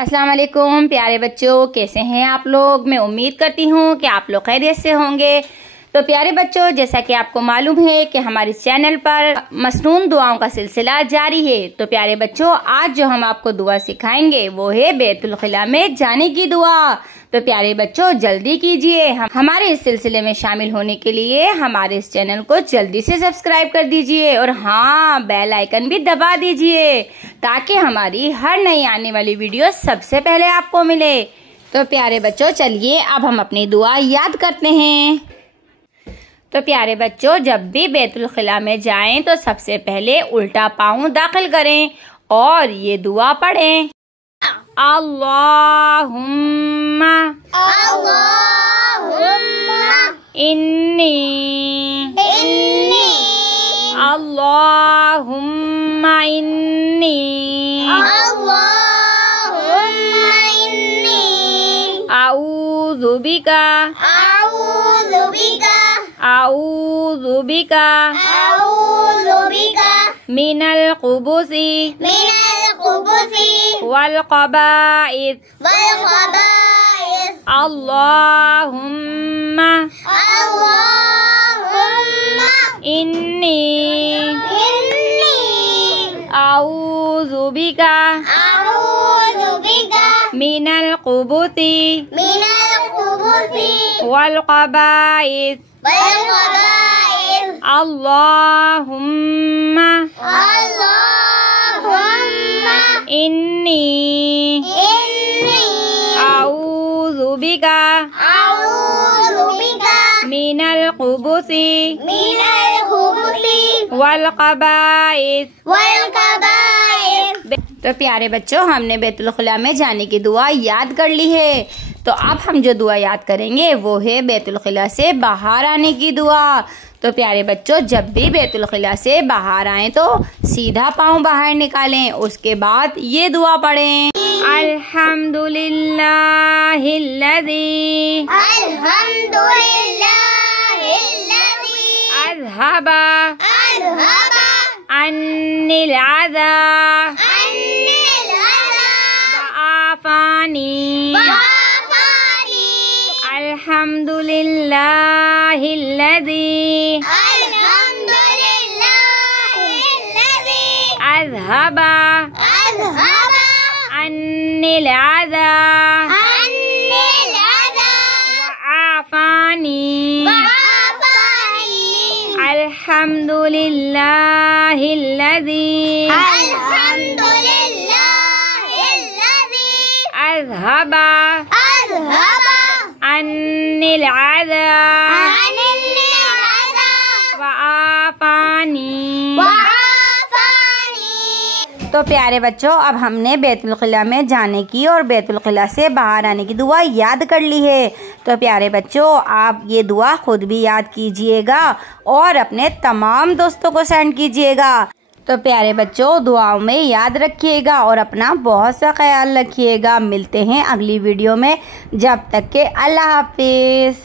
अस्सलाम वालेकुम प्यारे बच्चों, कैसे हैं आप लोग। मैं उम्मीद करती हूँ कि आप लोग खैरियत से होंगे। तो प्यारे बच्चों, जैसा कि आपको मालूम है कि हमारे चैनल पर मसनून दुआओं का सिलसिला जारी है। तो प्यारे बच्चों, आज जो हम आपको दुआ सिखाएंगे वो है बैतुल खिला में जाने की दुआ। तो प्यारे बच्चों, जल्दी कीजिए, हमारे इस सिलसिले में शामिल होने के लिए हमारे इस चैनल को जल्दी से सब्सक्राइब कर दीजिए और हाँ, बेल आइकन भी दबा दीजिए ताकि हमारी हर नई आने वाली वीडियो सबसे पहले आपको मिले। तो प्यारे बच्चों, चलिए अब हम अपनी दुआ याद करते हैं। तो प्यारे बच्चों, जब भी बैतुल खिला में जाएं तो सबसे पहले उल्टा पाँव दाखिल करें और ये दुआ पढ़ें। अल्लाहुम्मा इन्नी अल्लाहुम्मा इन्नी आऊज़ु बिका मिनल खुबुसी वल क़बाइस अल्लाहुम्मा इन्नी आऊज़ु बिका मिनल खुबुसी वल क़बाइस अल्लाहुम्मा इन्नी आऊज़ु बिका मिनल खुबुसी वल क़बाइस। तो प्यारे बच्चों, हमने बैतुल खिला में जाने की दुआ याद कर ली है। तो अब हम जो दुआ याद करेंगे वो है बैतुल खिला से बाहर आने की दुआ। तो प्यारे बच्चों, जब भी बैतुल खिला से बाहर आए तो सीधा पाँव बाहर निकालें, उसके बाद ये दुआ पढ़ें। अल्हम्दुलिल्लाहिल्लज़ी अज़हबा अन्निल अज़ा वआफ़ानी अल्हम्दुलिल्लाहिल्लज़ी अज़हबा अन्निल अज़ा वआफ़ानी अल्हम्दुलिल्लाहिल्लज़ी अज़हबा अन्निल अज़ा वआफ़ानी। तो प्यारे बच्चों, अब हमने बैतुल खिला में जाने की और बैतुल खिला से बाहर आने की दुआ याद कर ली है। तो प्यारे बच्चों, आप ये दुआ खुद भी याद कीजिएगा और अपने तमाम दोस्तों को सेंड कीजिएगा। तो प्यारे बच्चों, दुआओं में याद रखिएगा और अपना बहुत सा ख्याल रखिएगा। मिलते हैं अगली वीडियो में, जब तक के अल्लाह हाफिज।